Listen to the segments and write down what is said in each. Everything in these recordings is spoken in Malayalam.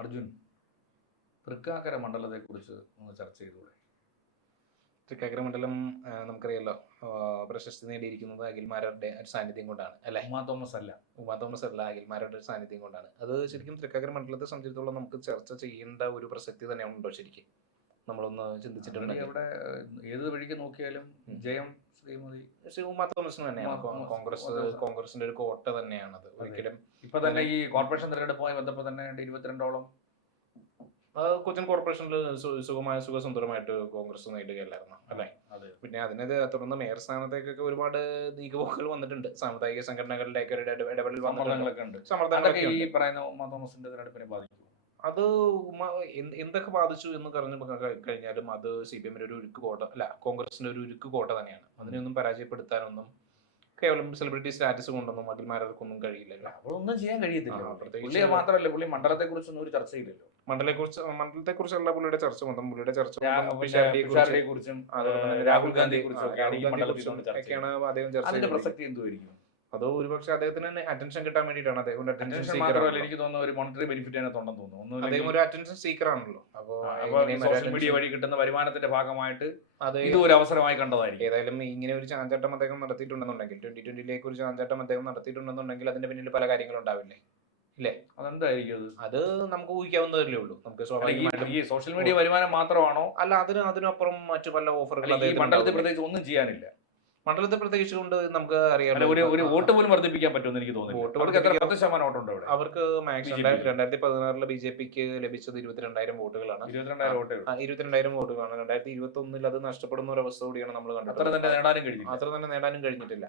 അർജുൻ, തൃക്കാക്കര മണ്ഡലത്തെക്കുറിച്ച് ഒന്ന് ചർച്ച ചെയ്തൂടെ? തൃക്കാക്കര മണ്ഡലം നമുക്കറിയാലോ, പ്രശസ്തി നേടിയിരിക്കുന്നത് അഖിൽമാരുടെ ഒരു സാന്നിധ്യം കൊണ്ടാണ് അല്ലെ. ഉമാ തോമസ് അല്ല, അഖിൽമാരുടെ ഒരു സാന്നിധ്യം കൊണ്ടാണ്. അത് ശരിക്കും തൃക്കാക്കര മണ്ഡലത്തെ സംബന്ധിച്ചിടത്തോളം നമുക്ക് ചർച്ച ചെയ്യേണ്ട ഒരു പ്രസക്തി തന്നെയാണുണ്ടോ ശരിക്കും നമ്മളൊന്ന് ചിന്തിച്ചിട്ടുണ്ടെങ്കിൽ? അവിടെ ഏത് വഴിക്ക് നോക്കിയാലും ജയം ശ്രീമതി ഉമാ തോമസിന് തന്നെയാണ്. കോൺഗ്രസിന്റെ ഒരു കോട്ട തന്നെയാണത്. ഒരിക്കലും ഇപ്പൊ തന്നെ ഈ കോർപ്പറേഷൻ തെരഞ്ഞെടുപ്പുമായി ബന്ധപ്പെട്ട് തന്നെ 22ഓളം കൊച്ചിൻ കോർപ്പറേഷനിൽ സുഖസുന്ദരമായിട്ട് കോൺഗ്രസ് നേടുകയല്ലായിരുന്നു അല്ലെ. പിന്നെ അതിനെ തുടർന്ന് മേയർ സ്ഥാനത്തേക്കൊക്കെ ഒരുപാട് നീക്കുപോക്കുകൾ വന്നിട്ടുണ്ട്. സാമുദായിക സംഘടനകളുടെ ഒക്കെ ഇടപെടൽ സമ്മർദ്ദങ്ങളൊക്കെ ഉണ്ട്. ഈ പറയുന്ന ഉമാ തോമസിന്റെ തെരഞ്ഞെടുപ്പിനെ ബാധിക്കും. അത് എന്തൊക്കെ ബാധിച്ചു എന്ന് പറഞ്ഞു കഴിഞ്ഞാലും അത് CPM-ന്റെ ഒരു ഉരുക്ക് കോട്ട അല്ല, കോൺഗ്രസിന്റെ ഒരു ഉരുക്ക് കോട്ട തന്നെയാണ്. അതിനെയൊന്നും പരാജയപ്പെടുത്താനൊന്നും കേവലം സെലിബ്രിറ്റി സ്റ്റാറ്റസ് കൊണ്ടൊന്നും അഖിൽമാർക്കൊന്നും കഴിയില്ലല്ലോ. ഒന്നും ചെയ്യാൻ കഴിയത്തില്ല. പുള്ളിയെ മാത്രമല്ല, പുള്ളി മണ്ഡലത്തെ കുറിച്ചൊന്നും ഒരു ചർച്ചയില്ലല്ലോ. മണ്ഡലത്തെ കുറിച്ചല്ല പുള്ളിയുടെ ചർച്ച മൊത്തം. പുള്ളിയുടെ ചർച്ച കുറിച്ചും രാഹുൽ ഗാന്ധിയെ കുറിച്ചും അദ്ദേഹം ചർച്ച. പ്രസക്തി എന്തുമായിരിക്കും? അതോ ഒരുപക്ഷെ അദ്ദേഹത്തിന് അറ്റൻഷൻ കിട്ടാൻ വേണ്ടിയിട്ടാണ്. അദ്ദേഹം എനിക്ക് തോന്നുന്നു ഒരു മോണിറ്ററി ബെനിഫിറ്റ് അതിനകത്തുണ്ടെന്ന് തോന്നുന്നു. അദ്ദേഹം ഒരു അറ്റൻഷൻ സീക്കർ ആണല്ലോ. സോഷ്യൽ മീഡിയ വഴി കിട്ടുന്ന വരുമാനത്തിന്റെ ഭാഗമായിട്ട് ഇത് ഒരു അവസരമായി കണ്ടതായിരിക്കും. ഏതായാലും ഇങ്ങനെ ഒരു ചാഞ്ചാട്ടം അദ്ദേഹം നടത്തിയിട്ടുണ്ടെന്നുണ്ടെങ്കിൽ, 2020 ഒരു ചാഞ്ചാട്ടം അദ്ദേഹം നടത്തിയിട്ടുണ്ടെന്നുണ്ടെങ്കിൽ അതിന്റെ പിന്നിൽ പല കാര്യങ്ങളും ഉണ്ടാവില്ലേ ഇല്ലേ? അതെന്തായിരിക്കും? അത് നമുക്ക് ഊഹിക്കാവുന്നതല്ലേ ഉള്ളൂ. നമുക്ക് സ്വാഭാവികമായിട്ടും ഈ സോഷ്യൽ മീഡിയ വരുമാനം മാത്രമാണോ? അല്ല, അതിനപ്പുറം മറ്റു പല ഓഫറുകൾ മണ്ഡലത്തിൽ പ്രത്യേകിച്ച് ഒന്നും ചെയ്യാനില്ല. മണ്ഡലത്തെ പ്രത്യേകിച്ച് കൊണ്ട് നമുക്ക് അറിയാം. ഒരു വോട്ട് പോലും വർദ്ധിപ്പിക്കാൻ പറ്റുമെന്ന് എനിക്ക് തോന്നുന്നു. അവർക്ക് മാക്സിമം 2016 BJPക്ക് ലഭിച്ചത് 22,000 വോട്ടുകളാണ്. 22,000 വോട്ടുകളാണ്. 2021 അത് നഷ്ടപ്പെടുന്ന ഒരു അവസ്ഥ കൂടിയാണ് നമ്മൾ കണ്ടത്. അത്ര തന്നെ നേടാനും കഴിഞ്ഞിട്ടില്ല.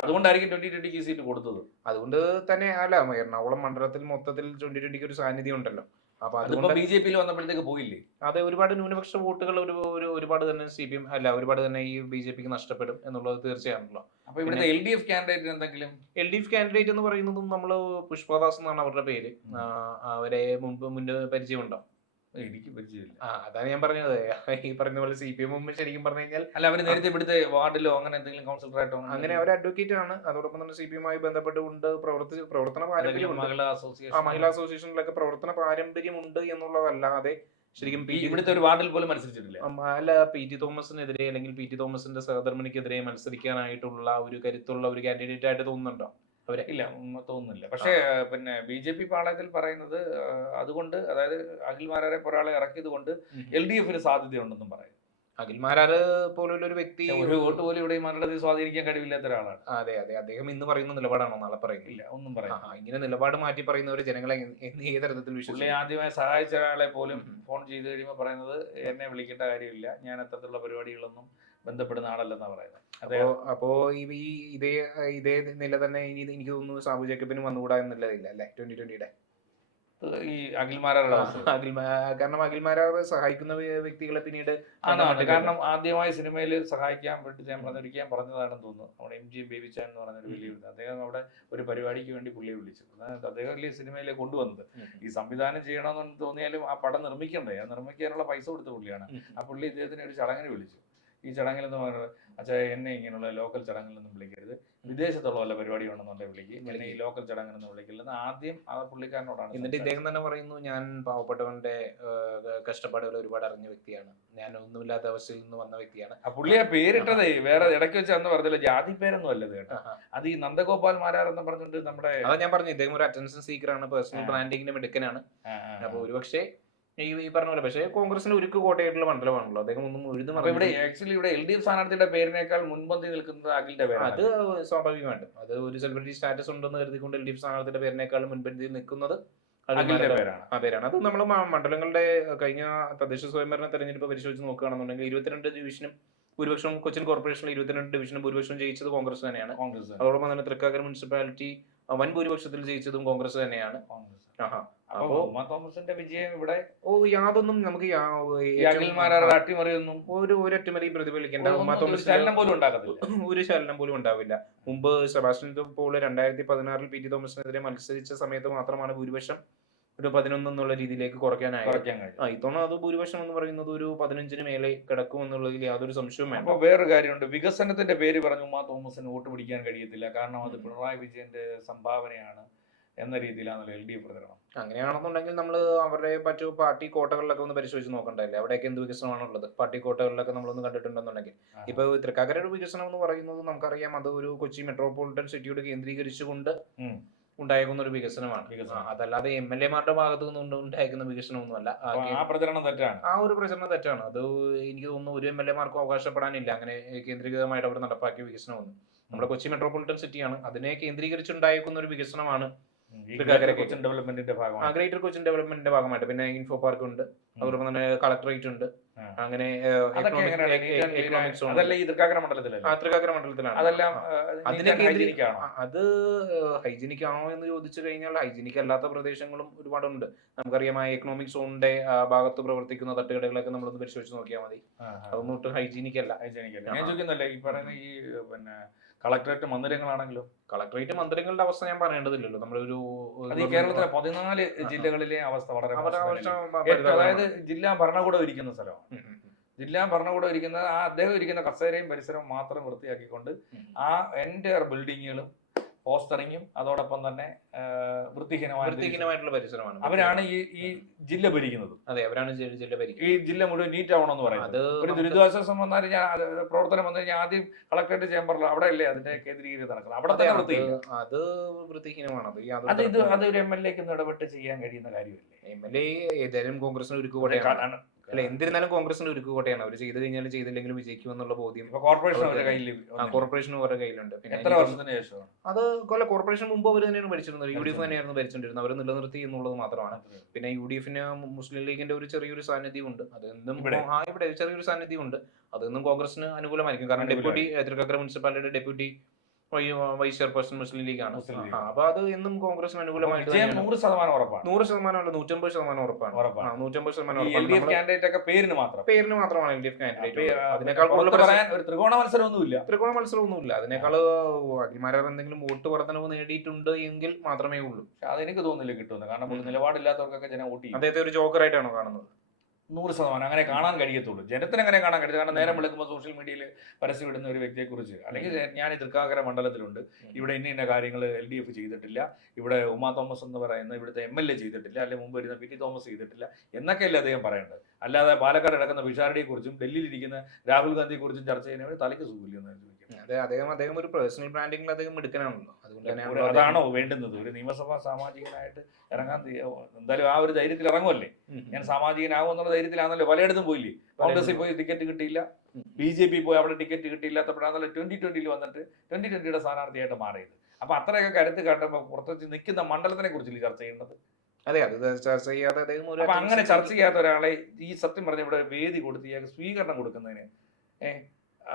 അതുകൊണ്ടായിരിക്കും 2020 സീറ്റ് കൊടുത്തത്. അതുകൊണ്ട് തന്നെ അല്ല, എറണാകുളം മണ്ഡലത്തിൽ മൊത്തത്തിൽ 2020 ഒരു സാന്നിധ്യം ഉണ്ടല്ലോ. അപ്പൊ അതിപ്പോ BJP വന്നപ്പോഴത്തേക്ക് പോയില്ലേ? അതെ, ഒരുപാട് ന്യൂനപക്ഷ വോട്ടുകൾ ഒരുപാട് തന്നെ CPM അല്ല, ഒരുപാട് തന്നെ ഈ BJPക്ക് നഷ്ടപ്പെടും എന്നുള്ളത് തീർച്ചയാണല്ലോ. അപ്പൊ ഇവിടുത്തെ LDF കാൻഡിഡേറ്റ് എന്തെങ്കിലും? LDF കാൻഡിഡേറ്റ് എന്ന് പറയുന്നതും നമ്മള് പുഷ്പദാസ് എന്നാണ് അവരുടെ പേര്. അവരെ മുന്നേ പരിചയമുണ്ടോ? എനിക്ക് പരിചയമില്ല. അതാണ് ഞാൻ പറഞ്ഞത്. ഈ പറഞ്ഞ പോലെ CPM ശരിക്കും പറഞ്ഞു കഴിഞ്ഞാൽ അല്ല, അവര് നേരത്തെ ഇവിടുത്തെ വാർഡിലോ അങ്ങനെ എന്തെങ്കിലും കൗൺസിലറായിട്ടോ അങ്ങനെ അവർ അഡ്വക്കേറ്റ് ആണ്. അതോടൊപ്പം തന്നെ CPM-മായി ബന്ധപ്പെട്ടുകൊണ്ട് പ്രവർത്തന പാരമ്പര്യം, മഹിളാ അസോസിയേഷനിലൊക്കെ പ്രവർത്തന പാരമ്പര്യം ഉണ്ട് എന്നുള്ളതല്ലാതെ ശരിക്കും ഇവിടുത്തെ ഒരു വാർഡിൽ പോലും മത്സരിച്ചിട്ടില്ല. അല്ല, PT തോമസിനെതിരെ അല്ലെങ്കിൽ PT തോമസിന്റെ സഹധർമ്മിണിക്കെതിരെ മത്സരിക്കാനായിട്ടുള്ള ഒരു കരുത്തുള്ള ഒരു കാൻഡിഡേറ്റ് ആയിട്ട് തോന്നുന്നുണ്ടോ? ഇല്ല, തോന്നുന്നില്ല. പക്ഷേ പിന്നെ BJP പാളയത്തിൽ പറയുന്നത് അതുകൊണ്ട്, അതായത് അഖിൽമാരെ ഒരാളെ ഇറക്കിയത് കൊണ്ട് LDF സാധ്യതയുണ്ടെന്നും പറയും. അഖിൽമാരാര് പോലുള്ള ഒരു വ്യക്തി ഒരു വോട്ട് പോലും ഇവിടെ മണ്ഡലത്തിൽ സ്വാധീനിക്കാൻ കഴിവില്ലാത്ത ഒരാളാണ്. അതെ, അദ്ദേഹം ഇന്ന് പറയുന്ന നിലപാടാണോ നാളെ പറയുന്നില്ല? ഒന്നും പറയാം. ഇങ്ങനെ നിലപാട് മാറ്റി പറയുന്നവര് ജനങ്ങളെ ഏത് തരത്തിൽ വിശ്വസിക്കും? ആദ്യമായി സഹായിച്ച ഒരാളെ പോലും ഫോൺ ചെയ്ത് കഴിയുമ്പോൾ പറയുന്നത് എന്നെ വിളിക്കേണ്ട കാര്യമില്ല, ഞാൻ അത്തരത്തിലുള്ള പരിപാടികളൊന്നും ബന്ധപ്പെടുന്ന ആളല്ലെന്നാ പറയുന്നത്. അപ്പോ ഇതേ നില തന്നെ എനിക്ക് തോന്നുന്നു സാബു ജേക്കബിന് വന്നുകൂടാ എന്നുള്ളതില്ല അല്ലെ 2020-ടെ ഈ അഖിൽമാരുടെ കാരണം അഖിൽമാരെ സഹായിക്കുന്ന വ്യക്തികളെ പിന്നീട് കാരണം ആദ്യമായി സിനിമയിൽ സഹായിക്കാൻ വേണ്ടി ഞാൻ പറഞ്ഞതാണെന്ന് തോന്നുന്നു. നമ്മുടെ MG ബേബിച്ചാൻ എന്ന് പറഞ്ഞൊരു വലിയ അദ്ദേഹം അവിടെ ഒരു പരിപാടിക്ക് വേണ്ടി പുള്ളിയെ വിളിച്ചു. അദ്ദേഹം സിനിമയിലേക്ക് കൊണ്ടുവന്നത്. ഈ സംവിധാനം ചെയ്യണമെന്ന് തോന്നിയാലും ആ പടം നിർമ്മിക്കണ്ടേ, ആ നിർമ്മിക്കാനുള്ള പൈസ കൊടുത്ത പുള്ളിയാണ്. ആ പുള്ളി ഇദ്ദേഹത്തിന് ഒരു ചടങ്ങിന് വിളിച്ചു. ഈ ചടങ്ങിലെന്ന് പറഞ്ഞത്, അച്ഛാ എന്നെ ഇങ്ങനെയുള്ള ലോക്കൽ ചടങ്ങിലൊന്നും വിളിക്കരുത്, വിദേശത്തുള്ള വല്ല പരിപാടി ഉണ്ടെന്നുണ്ടെങ്കിൽ വിളിക്കും, എന്നെ ഈ ലോക്കൽ ചടങ്ങിലൊന്നും വിളിക്കില്ലെന്ന് ആദ്യം ആ പുള്ളിക്കാരനോടാണ്. എന്നിട്ട് ഇദ്ദേഹം തന്നെ പറയുന്നു, ഞാൻ പാവപ്പെട്ടവന്റെ കഷ്ടപ്പാടുകൾ ഒരുപാട് അറിഞ്ഞ വ്യക്തിയാണ്, ഞാൻ ഒന്നുമില്ലാത്ത അവസ്ഥയിൽ നിന്ന് വന്ന വ്യക്തിയാണ്. ആ പുള്ളിയെ പേരിട്ടതേ വേറെ ഇടയ്ക്ക് വെച്ച് അന്ന് പറഞ്ഞില്ല, ജാതി പേരൊന്നും അല്ലത് കേട്ടോ. അത് ഈ നന്ദഗോപാൽ മാരാരെന്ന് പറഞ്ഞിട്ട് നമ്മുടെ, അതാ ഞാൻ പറഞ്ഞു, ഇദ്ദേഹം ഒരു അറ്റൻഷൻ സീക്കറാണ്, പേഴ്സണൽ ബ്രാൻഡിങ്ങിന്റെ മിടുക്കനാണ്. അപ്പൊ ഒരുപക്ഷെ ഈ പറഞ്ഞ പോലെ, പക്ഷേ കോൺഗ്രസിന്റെ ഉരുക്ക് കോട്ടയായിട്ടുള്ള മണ്ഡലമാണല്ലോ. അദ്ദേഹം ഒന്നും ഇവിടെ LDF സ്ഥാനാർത്ഥിയുടെ പേരിനേക്കാൾ മുൻപന്തി നിൽക്കുന്നത് അഖിലിന്റെ പേര്. അത് സ്വാഭാവികമായിട്ടും അത് ഒരു സെലിബ്രിറ്റി സ്റ്റാറ്റസ് ഉണ്ടെന്ന് കരുതിക്കൊണ്ട് LDF സ്ഥാനാർത്ഥിയുടെ പേരിനേക്കാൾ മുൻപന്തി നിൽക്കുന്നത് അഖിലിന്റെ പേരാണ്. അത് നമ്മൾ മണ്ഡലങ്ങളുടെ കഴിഞ്ഞ തദ്ദേശ സ്വയംഭരണ തെരഞ്ഞെടുപ്പ് പരിശോധിച്ച് നോക്കുകയാണെന്നുണ്ടെങ്കിൽ 22 ഡിവിഷനും ഭൂരിപക്ഷം, കൊച്ചിൻ കോർപ്പറേഷനിൽ 22 ഡിവിഷനും ഭൂരിപക്ഷം ജയിച്ചത് കോൺഗ്രസ് തന്നെയാണ്. അതോടൊപ്പം തന്നെ തൃക്കാക്കര മുനിസിപ്പാലിറ്റി വൻ ഭൂരിപക്ഷത്തിൽ ജയിച്ചതും കോൺഗ്രസ് തന്നെയാണ്. തോമസിന്റെ വിജയം ഇവിടെ യാതൊന്നും നമുക്ക് അട്ടിമറിയൊന്നും ഒരു അട്ടിമറിയും പ്രതിഫലിക്കേണ്ട ഒരു ശലനം പോലും ഉണ്ടാവില്ല. മുമ്പ് സെബാസ്റ്റ്യൻ പോൾ 2016 PT തോമസിനെതിരെ മത്സരിച്ച സമയത്ത് മാത്രമാണ് ഭൂരിപക്ഷം ഒരു 11 എന്നുള്ള രീതിയിലേക്ക് കുറയ്ക്കാനായത്. ഇത്തവണ അത് ഭൂരിപക്ഷം എന്ന് പറയുന്നത് ഒരു 15-ന് മേലെ കിടക്കും എന്നുള്ളതിൽ യാതൊരു സംശയവും വേണ്ട. അപ്പോൾ വേറൊരു കാര്യമുണ്ട്, വികസനത്തിന്റെ പേര് പറഞ്ഞു ഉമാ തോമസിന് വോട്ട് പിടിക്കാൻ കഴിയത്തില്ല. കാരണം അത് പിണറായി വിജയന്റെ സംഭാവനയാണ് എന്ന രീതിയിലാണല്ലോ LDF പ്രചരണം. അങ്ങനെയാണെന്നുണ്ടെങ്കിൽ നമ്മൾ അവരുടെ മറ്റു പാർട്ടി കോട്ടകളിലൊക്കെ ഒന്ന് പരിശോധിച്ച് നോക്കണ്ടല്ലേ, അവിടെയൊക്കെ എന്ത് വികസനമാണുള്ളത് പാർട്ടി കോട്ടകളിലൊക്കെ നമ്മളൊന്ന് കണ്ടിട്ടുണ്ടെന്നുണ്ടെങ്കിൽ. ഇപ്പൊ തൃക്കാക്കരയുടെ വികസനം എന്ന് പറയുന്നത് നമുക്കറിയാം, അത് ഒരു കൊച്ചി മെട്രോപൊളിറ്റൻ സിറ്റിയോട് കേന്ദ്രീകരിച്ചുകൊണ്ട് ഉണ്ടായേക്കുന്ന ഒരു വികസനമാണ്. അതല്ലാതെ MLA-മാരുടെ ഭാഗത്തു നിന്നുകൊണ്ട് ഉണ്ടായിരിക്കുന്ന വികസനമൊന്നുമല്ല. ആ പ്രചരണം തെറ്റാണ്. ആ ഒരു പ്രചരണം തെറ്റാണ്. അത് എനിക്ക് തോന്നുന്നു ഒരു MLA-മാർക്കും അവകാശപ്പെടാനില്ല അങ്ങനെ കേന്ദ്രീകൃതമായിട്ട് അവർ നടപ്പാക്കിയ വികസനമൊന്നും. നമ്മുടെ കൊച്ചി മെട്രോപൊളിറ്റൻ സിറ്റിയാണ്, അതിനെ കേന്ദ്രീകരിച്ചുണ്ടായിരിക്കുന്ന ഒരു വികസനമാണ് ഗ്രേറ്റർ കൊച്ചിൻ ഡെവലപ്മെന്റിന്റെ ഭാഗമായിട്ട്. പിന്നെ ഇൻഫോ പാർക്ക് ഉണ്ട്, അതോടൊപ്പം തന്നെ കളക്ടറേറ്റ് ഉണ്ട്, അങ്ങനെ തൃക്കാക്കര മണ്ഡലത്തിലാണ്. അത് ഹൈജീനിക് ആണോ എന്ന് ചോദിച്ചു കഴിഞ്ഞാൽ ഹൈജീനിക് അല്ലാത്ത പ്രദേശങ്ങളും ഒരുപാടുണ്ട്. നമുക്കറിയാം, എക്കണോമിക് സോണിന്റെ ഭാഗത്ത് പ്രവർത്തിക്കുന്ന തട്ടുകടകളൊക്കെ നമ്മളൊന്ന് പരിശോധിച്ച് നോക്കിയാൽ മതി. അതൊന്നും ഒട്ടും ഹൈജീനിക് അല്ല. ഞാൻ ചോദിക്കുന്നല്ലേ ഈ പറയുന്ന ഈ പിന്നെ കളക്ടറേറ്റ് മന്ദിരങ്ങളാണെങ്കിലോ? കളക്ടറേറ്റ് മന്ദിരങ്ങളുടെ അവസ്ഥ ഞാൻ പറയേണ്ടതില്ലല്ലോ. നമ്മളൊരു കേരളത്തിലെ 14 ജില്ലകളിലെ അവസ്ഥ വളരെ അതായത് ജില്ലാ ഭരണകൂടം ഇരിക്കുന്ന സ്ഥലമാണ്. ജില്ലാ ഭരണകൂടം ഇരിക്കുന്ന അദ്ദേഹം ഇരിക്കുന്ന കസേരയും പരിസരവും മാത്രം വൃത്തിയാക്കിക്കൊണ്ട് ആ എൻ്റയർ ബിൽഡിങ്ങുകളും പോസ്റ്ററിങ്ങും അതോടൊപ്പം തന്നെ വൃത്തിഹീനമായിട്ടുള്ള പരിസരമാണ്. അവരാണ് ഈ ജില്ല ഭരിക്കുന്നത്. അതെ, അവരാണ് ജില്ല ഭരിക്കുന്നത്. ഈ ജില്ല മുഴുവൻ നീറ്റ് ആവണമെന്ന് പറയുന്നത്. ഒരു ദുരിതാശ്വാസം വന്നാൽ പ്രവർത്തനം വന്നു കഴിഞ്ഞാൽ ആദ്യം കളക്ടറേറ്റ് ചേംബറിൽ അവിടെ അല്ലേ അതിന്റെ കേന്ദ്രീകൃത നടക്കുന്നത്. അവിടെ തന്നെ അത് വൃത്തിഹീനമാണ്. അത് ഒരു MLA-ക്ക് ഇടപെട്ട് ചെയ്യാൻ കഴിയുന്ന കാര്യമല്ലേ? MLA ഏതായാലും കോൺഗ്രസിന് ഒരു കോട്ടയാണ്. അല്ല, എന്തിരുന്നാലും കോൺഗ്രസിന്റെ ഒരു കോട്ടയാണ്. അവർ ചെയ്ത് കഴിഞ്ഞാലും ചെയ്തില്ലെങ്കിലും വിജയിക്കുമെന്നുള്ള ബോധ്യം കോർപ്പറേഷൻ അവരുടെ കയ്യിലുണ്ട്. അത് കോർപ്പറേഷൻ മുമ്പ് അവർ തന്നെയാണ് ഭരിച്ചിരുന്നത്. UDF തന്നെയായിരുന്നു ഭരിച്ചിരുന്നത്. അവർ നിലനിർത്തി എന്നുള്ളത് മാത്രമാണ്. പിന്നെ UDF-ന് മുസ്ലിം ലീഗിന്റെ ഒരു ചെറിയൊരു സാന്നിധ്യം ഉണ്ട്. അതെന്നും ഇവിടെ ചെറിയൊരു സാന്നിധ്യം ഉണ്ട്. അതൊന്നും കോൺഗ്രസിന് അനുകൂലമായിരിക്കും. കാരണം ഡെപ്യൂട്ടി തൃക്കാക്കര മുനിസിപ്പാലിറ്റിയുടെ ഡെപ്യൂട്ടി വൈസ് ചെയർപേഴ്സൺ മുസ്ലിം ലീഗാണ്. അപ്പൊ അത് എന്നും കോൺഗ്രസിന് അനുകൂലമായിട്ട് 100% ഉറപ്പാണ്. 100%അല്ല, 150% ഉറപ്പാണ്. 150% പേരിന് മാത്രമാണ് LDF കാൻഡിഡേറ്റ്. അതിനേക്കാൾ ഒരു ത്രികോണ മത്സരമൊന്നുമില്ല. അതിനേക്കാൾ അഖിൽമാരാർ എന്തെങ്കിലും വോട്ട് വർധനവ് നേടിയിട്ടുണ്ട് എങ്കിൽ മാത്രമേ ഉള്ളൂ. അതെനിക്ക് തോന്നുന്നില്ല കിട്ടുമെന്ന്. കാരണം നിലപാടില്ലാത്തവർക്കൊക്കെ ജനം വോട്ട് ചെയ്യും. അദ്ദേഹത്തെ ഒരു ജോക്കറായിട്ടാണോ കാണുന്നത്? 100% അങ്ങനെ കാണാൻ കഴിയത്തുള്ളൂ. ജനത്തിന് അങ്ങനെ കാണാൻ കഴിയും. കാരണം നേരം വിളിക്കുമ്പോൾ സോഷ്യൽ മീഡിയയിൽ പരസ്യം ഇടുന്ന ഒരു വ്യക്തിയെക്കുറിച്ച്, അല്ലെങ്കിൽ ഞാൻ ഈ തൃക്കാക്കര മണ്ഡലത്തിലുണ്ട്, ഇവിടെ ഇന്ന കാര്യങ്ങൾ LDF ചെയ്തിട്ടില്ല, ഇവിടെ ഉമാ തോമസ് എന്ന് പറയുന്ന ഇവിടുത്തെ MLA ചെയ്തിട്ടില്ല, അല്ലെങ്കിൽ മുമ്പ് ഇരുന്ന PT തോമസ് ചെയ്തിട്ടില്ല എന്നൊക്കെയല്ലേ അദ്ദേഹം പറയേണ്ടത്. അല്ലാതെ പാലക്കാട് കിടക്കുന്ന പിഷാരടിയെക്കുറിച്ചും ഡൽഹിയിലിരിക്കുന്ന രാഹുൽ ഗാന്ധിയെക്കുറിച്ചും ചർച്ച ചെയ്യുന്നവർ തലയ്ക്ക് സുഖമില്ലെന്ന് ചോദിക്കും. അദ്ദേഹം ഒരു പേഴ്സണൽ ബ്രാൻഡിംഗിൽ അദ്ദേഹം എടുക്കാനാണല്ലോ. അതാണോ വേണ്ടുന്നത്? ഒരു നിയമസഭാ സാമാജികനായിട്ട് ഇറങ്ങാൻ എന്തായാലും ആ ഒരു ധൈര്യത്തിൽ ഇറങ്ങുമല്ലേ? ഞാൻ സാമാജികനാകും എന്നുള്ള ധൈര്യത്തിലാണല്ലോ പലയിടത്തും പോയില്ലേ. കോൺഗ്രസിൽ പോയി ടിക്കറ്റ് കിട്ടിയില്ല, BJP പോയി അവിടെ ടിക്കറ്റ് കിട്ടിയില്ലാത്തപ്പോഴാണല്ലോ 2020 വന്നിട്ട് 2020 സ്ഥാനാർത്ഥിയായിട്ട് മാറിയത്. അപ്പൊ അത്രയൊക്കെ കരുത്ത് കാട്ടുമ്പോൾ പുറത്ത് നിൽക്കുന്ന മണ്ഡലത്തിനെ കുറിച്ചില്ല ചർച്ച ചെയ്യുന്നത്. അതെ, അത് ചർച്ച ചെയ്യാതെ അപ്പൊ അങ്ങനെ ചർച്ച ചെയ്യാത്ത ഒരാളെ ഈ സത്യം പറഞ്ഞ ഇവിടെ വേദി കൊടുത്ത് സ്വീകരണം കൊടുക്കുന്നതിന്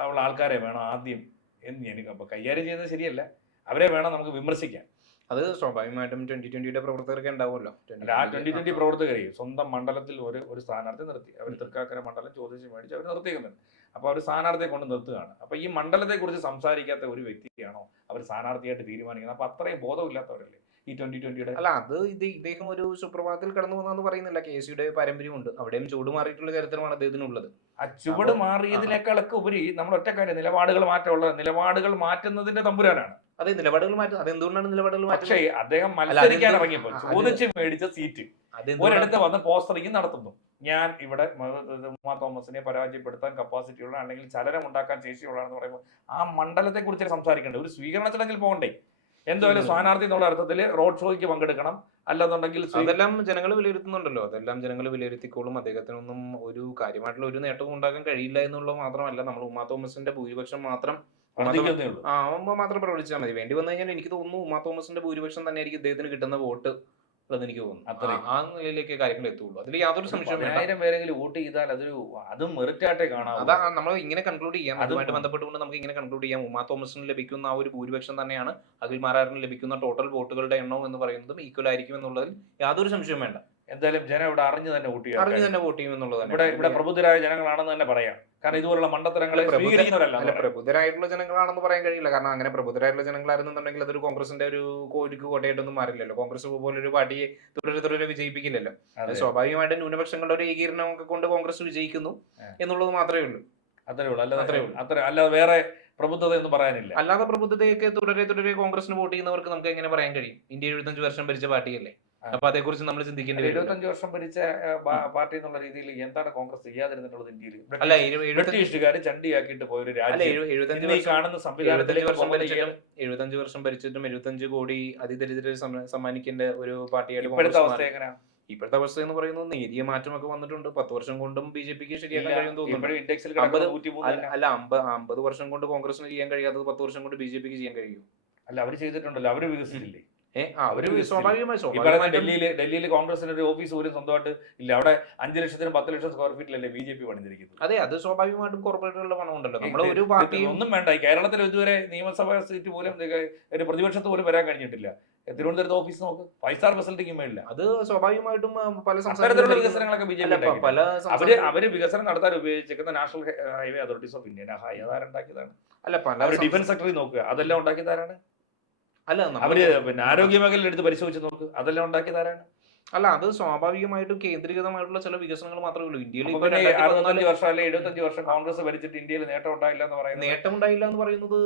ഉള്ള ആൾക്കാരെ വേണം ആദ്യം എന്ന് എനിക്ക് അപ്പൊ കൈകാര്യം ചെയ്യുന്നത് ശരിയല്ല. അവരെ വേണം നമുക്ക് വിമർശിക്കാൻ. അത് സ്വാഭാവികമായിട്ടും 2020 പ്രവർത്തകർക്ക് ഉണ്ടാവുമല്ലോ. ആ 2020 പ്രവർത്തകരെ സ്വന്തം മണ്ഡലത്തിൽ ഒരു സ്ഥാനാർത്ഥി നിർത്തി. അവർ തൃക്കാക്കര മണ്ഡലം ചോദിച്ച് മേടിച്ച് അവർ നിർത്തിക്കുന്നുണ്ട്. അപ്പോൾ അവർ സ്ഥാനാർത്ഥിയെ കൊണ്ട് നിർത്തുകയാണ്. അപ്പോൾ ഈ മണ്ഡലത്തെ കുറിച്ച് സംസാരിക്കാത്ത ഒരു വ്യക്തിയാണോ അവർ സ്ഥാനാർത്ഥിയായിട്ട് തീരുമാനിക്കുന്നത്? അപ്പൊ അത്രയും ബോധമില്ലാത്തവരല്ലേ ഈ 2020-യുടെ? അല്ല, അത് ഇദ്ദേഹം ഒരു സുപ്രഭാതത്തിൽ കടന്നു വന്നെന്ന് പറയുന്നില്ല. KC-യുടെ പാരമ്പര്യമുണ്ട്. അവിടെയും ചൂട് മാറിയിട്ടുള്ള ചരിത്രമാണ് അദ്ദേഹത്തിനുള്ളത്. ആ ചുവട് മാറിയതിനേക്കാളൊക്കെ ഉപരി നമ്മൾ ഒറ്റക്കാര്യം നിലപാടുകൾ മാറ്റുന്നതിന്റെ തമ്പുരാനാണ്. അതെ, നിലപാടുകൾ മാറ്റും. അതെന്തുകൊണ്ടാണ് നിലപാടുകൾ മാറ്റുന്നത്? പക്ഷേ അദ്ദേഹം മത്സരിക്കാൻ ഇറങ്ങിയപ്പോൾ ചോദിച്ച് മേടിച്ച സീറ്റ് ഒരിടത്ത് വന്ന് പോസ്റ്ററിംഗ് നടത്തുന്നു. ഞാൻ ഇവിടെ ഉമാ തോമസിനെ പരാജയപ്പെടുത്താൻ കപ്പാസിറ്റിയുള്ള അല്ലെങ്കിൽ ചലനം ഉണ്ടാക്കാൻ ശേഷിയുള്ളതാണെന്ന് പറയുമ്പോൾ ആ മണ്ഡലത്തെ കുറിച്ച് സംസാരിക്കേണ്ടത്. ഒരു സ്വീകരണ ചടങ്ങിൽ പോകണ്ടേ? എന്തായാലും സ്ഥാനാർത്ഥി എന്നുള്ള അർത്ഥത്തിൽ റോഡ് ഷോയ്ക്ക് പങ്കെടുക്കണം. അല്ലെന്നുണ്ടെങ്കിൽ അതെല്ലാം ജനങ്ങൾ വിലയിരുത്തുന്നുണ്ടല്ലോ. അതെല്ലാം ജനങ്ങൾ വിലയിരുത്തിക്കോളും. അദ്ദേഹത്തിനൊന്നും ഒരു കാര്യമായിട്ടുള്ള ഒരു നേട്ടവും ഉണ്ടാക്കാൻ കഴിയില്ല എന്നുള്ളത് മാത്രമല്ല, നമ്മൾ ഉമാ തോമസിന്റെ ഭൂരിപക്ഷം മാത്രം പ്രവചിച്ചാൽ മതി. വേണ്ടി വന്നു കഴിഞ്ഞാൽ എനിക്ക് തോന്നുന്നു ഉമാ തോമസിന്റെ ഭൂരിപക്ഷം തന്നെ ആയിരിക്കും ഇദ്ദേഹത്തിന് കിട്ടുന്ന വോട്ട് എന്ന് എനിക്ക് തോന്നുന്നു. ആ നിലയിലേക്ക് കാര്യങ്ങൾ എത്തുള്ളൂ. അതിൽ യാതൊരു സംശയവും. 1000 പേരെങ്കിലും വോട്ട് ചെയ്താൽ അതും മെറിറ്റായിട്ടേ കാണാം. അതാ നമ്മൾ ഇങ്ങനെ കൺക്ലൂഡ് ചെയ്യാം. അതുമായിട്ട് ബന്ധപ്പെട്ടുകൊണ്ട് നമുക്ക് ഇങ്ങനെ കൺക്ലൂഡ് ചെയ്യാം. ഉമാ തോമസിന് ലഭിക്കുന്ന ആ ഒരു ഭൂരിപക്ഷം തന്നെയാണ് അഖിൽമാരാറിന് ലഭിക്കുന്ന ടോട്ടൽ വോട്ടുകളുടെ എണ്ണം എന്ന് പറയുന്നതും ഈക്വൽ ആയിരിക്കും എന്നുള്ളതിൽ യാതൊരു സംശയവും വേണ്ട. എന്തായാലും ജനം ഇവിടെ അറിഞ്ഞു തന്നെ വോട്ട് ചെയ്യും എന്നുള്ളത് ഇവിടെ പ്രബുദ്ധരായ ജനങ്ങളാണെന്ന് തന്നെ പറയാം. കാരണം ഇതുപോലുള്ള മണ്ഡലങ്ങളെ പ്രബുദ്ധരായിട്ടുള്ള ജനങ്ങളാണെന്ന് പറയാൻ കഴിയില്ല. കാരണം അങ്ങനെ പ്രബുദ്ധരായിട്ടുള്ള ജനങ്ങളായിരുന്നുണ്ടെങ്കിൽ അതൊരു കോൺഗ്രസിന്റെ ഒരു കോട്ടയായിട്ടൊന്നും മാറില്ലല്ലോ. കോൺഗ്രസ് പോലൊരു പാർട്ടിയെ തുടരെ വിജയിപ്പിക്കില്ലല്ലോ. സ്വാഭാവികമായിട്ടും ന്യൂനപക്ഷങ്ങളുടെ ഒരു ഏകീകരണം ഒക്കെ കൊണ്ട് കോൺഗ്രസ് വിജയിക്കുന്നു എന്നുള്ളത് മാത്രമേ ഉള്ളൂ. അത്രേ ഉള്ളൂ. അല്ലാതെ വേറെ പ്രബുദ്ധത എന്ന് പറയാനില്ല. അല്ലാതെ പ്രബുദ്ധതയൊക്കെ തുടരെ കോൺഗ്രസിന് വോട്ട് ചെയ്യുന്നവർക്ക് നമുക്ക് എങ്ങനെ പറയാൻ കഴിയും? ഇന്ത്യ 75 വർഷം ഭരിച്ച പാർട്ടിയല്ലേ. അപ്പൊ അതേക്കുറിച്ച് നമ്മൾ ചിന്തിക്കേണ്ടി വരും. 75 വർഷം ഭരിച്ച പാർട്ടി എന്നുള്ള രീതിയിൽ എന്താണ് കോൺഗ്രസ് ചെയ്യാതിരുന്നിട്ടുള്ളത് ഇന്ത്യയിൽ? അല്ല ബ്രിട്ടീഷുകാർ ചണ്ടിയാക്കിയിട്ട് പോയൊരു രാജ്യം 75 കാണുന്ന സംവിധാനത്തിലേക്ക് 75 വർഷം ഭരിച്ചിട്ടും 75 കോടി അതിദരിദ്രരെ സമ്മാനിക്കേണ്ട ഒരു പാർട്ടിയായിട്ട് ഇപ്പോഴത്തെ അവസ്ഥ എങ്ങനെയാണ്? ഇപ്പോഴത്തെ അവസ്ഥ എന്ന് പറയുന്നത് നേരിയ മാറ്റമൊക്കെ വന്നിട്ടുണ്ട്. 10 വർഷം കൊണ്ടും ബിജെപിക്ക് ശരിയാക്കാൻ കഴിയും തോന്നുന്നു. ഇപ്പോഴും ഇൻഡെക്സിൽ 50 വർഷം കൊണ്ട് കോൺഗ്രസിന് ചെയ്യാൻ കഴിയാത്തത് 10 വർഷം കൊണ്ട് ബിജെപിക്ക് ചെയ്യാൻ കഴിയും. അല്ല, അവര് ചെയ്തിട്ടുണ്ടല്ലോ, അവര് വികസിച്ചില്ലേ? അവര് സ്വാഭാവികമായി ഡൽഹിയിൽ കോൺഗ്രസിന് ഒരു ഓഫീസ് പോലും സ്വന്തമായിട്ട് ഇല്ല. അവിടെ 5 ലക്ഷത്തിനും 10 ലക്ഷം സ്ക്വയർ ഫീറ്റിലല്ലേ ബിജെപി പണിതിരിക്കുന്നത്. അതെ, അത് സ്വാഭാവികമായിട്ടും കോർപ്പറേറ്റുകളുടെ പണം ഉണ്ടല്ലോ. നമ്മൾ ഒരു പാർട്ടി ഒന്നും വേണ്ട. കേരളത്തിൽ ഇതുവരെ നിയമസഭാ സീറ്റ് പോലും ഒരു പ്രതിപക്ഷത്ത് പോലും വരാൻ കഴിഞ്ഞിട്ടില്ല. തിരുവനന്തപുരത്ത് ഓഫീസ് നോക്ക്, 5 സ്റ്റാർ ഫെസിലിറ്റിക്കും വേണ്ടില്ല. അത് സ്വാഭാവികമായിട്ടും പല സംസ്ഥാനത്തിലുള്ള വികസനങ്ങളൊക്കെ ബിജെപി പല അവര് വികസനം നടത്താൻ ഉപയോഗിച്ചിരിക്കുന്ന national highway authorities of India അതാരുണ്ടാക്കിയതാണ്. അല്ല, പല ഡിഫൻസ് സെക്രട്ടറി നോക്കുക, അതെല്ലാം ഉണ്ടാക്കിയതാരാണ്? അല്ല, അവര് ആരോഗ്യ മേഖലയിൽ എടുത്ത് പരിശോധിച്ച് നോക്ക്, അതെല്ലാം ഉണ്ടാക്കിയതാരാണ്? അല്ല, അത് സ്വാഭാവികമായിട്ടും കേന്ദ്രീകൃതമായിട്ടുള്ള ചില വികസനങ്ങൾ മാത്രമേ ഉള്ളൂ. ഇന്ത്യയിൽ 65 വർഷം അല്ലെ 75 വർഷം കോൺഗ്രസ് ഭരിച്ചിട്ട് ഇന്ത്യയിൽ നേട്ടം ഉണ്ടായില്ല എന്ന് പറയുന്നത്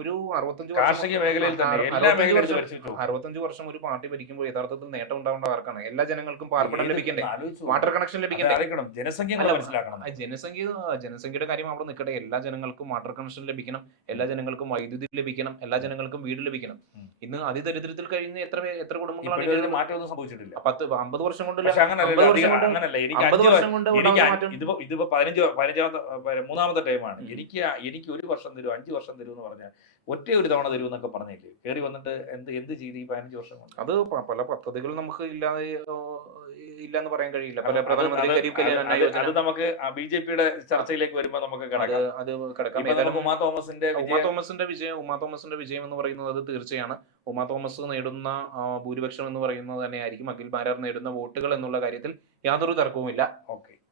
ഒരു 65 കാർഷിക മേഖലയിൽ തന്നെ എല്ലാ മേഖലയിലും 65 വർഷം ഒരു പാർട്ടി ഭരിക്കുമ്പോൾ യഥാർത്ഥത്തിൽ നേട്ടം ഉണ്ടാവേണ്ട ആർക്കാണ്? എല്ലാ ജനങ്ങൾക്കും പാർപ്പിടം ലഭിക്കണ്ടേ, വാട്ടർ കണക്ഷൻ ലഭിക്കണ്ടേ, ജനസംഖ്യ മനസ്സിലാക്കണം. ജനസംഖ്യയുടെ കാര്യം അവിടെ നിൽക്കട്ടെ. എല്ലാ ജനങ്ങൾക്കും വാട്ടർ കണക്ഷൻ ലഭിക്കണം, എല്ലാ ജനങ്ങൾക്കും വൈദ്യുതി ലഭിക്കണം, എല്ലാ ജനങ്ങൾക്കും വീട് ലഭിക്കണം. ഇന്ന് അതിദരിദ്രത്തിൽ കഴിയുന്ന എത്ര കുടുംബങ്ങളാണ്? മാറ്റമൊന്നും സംഭവിച്ചിട്ടില്ല. 50 വർഷം കൊണ്ട് ഇതിപ്പോ 15 ടൈമാണ്. എനിക്ക് 1 വർഷം തരും, 5 വർഷം തരും എന്ന് പറഞ്ഞാൽ ഒറ്റ ഒരു തവണ തരും എന്നൊക്കെ പറഞ്ഞില്ലേ? കയറി വന്നിട്ട് എന്ത് ചെയ്ത് ഈ 15 വർഷം കൊണ്ട്? അത് പല പദ്ധതികളും നമുക്ക് ഇല്ലാന്ന് പറയാൻ കഴിയില്ല. പല പ്രധാനമന്ത്രി ഗരീബ് കല്യാൺ യോജന, അത് നമുക്ക് ബിജെപിയുടെ ചർച്ചയിലേക്ക് വരുമ്പോൾ നമുക്ക് കിടക്കാം. ഉമാ തോമസിന്റെ വിജയം എന്ന് പറയുന്നത് അത് തീർച്ചയാണ്. ഉമാ തോമസ് നേടുന്ന ഭൂരിപക്ഷം എന്ന് പറയുന്നത് തന്നെയായിരിക്കും അഖിൽ മാരാർ നേടുന്ന വോട്ടുകൾ എന്നുള്ള കാര്യത്തിൽ യാതൊരു തർക്കവുമില്ല. ഓക്കെ.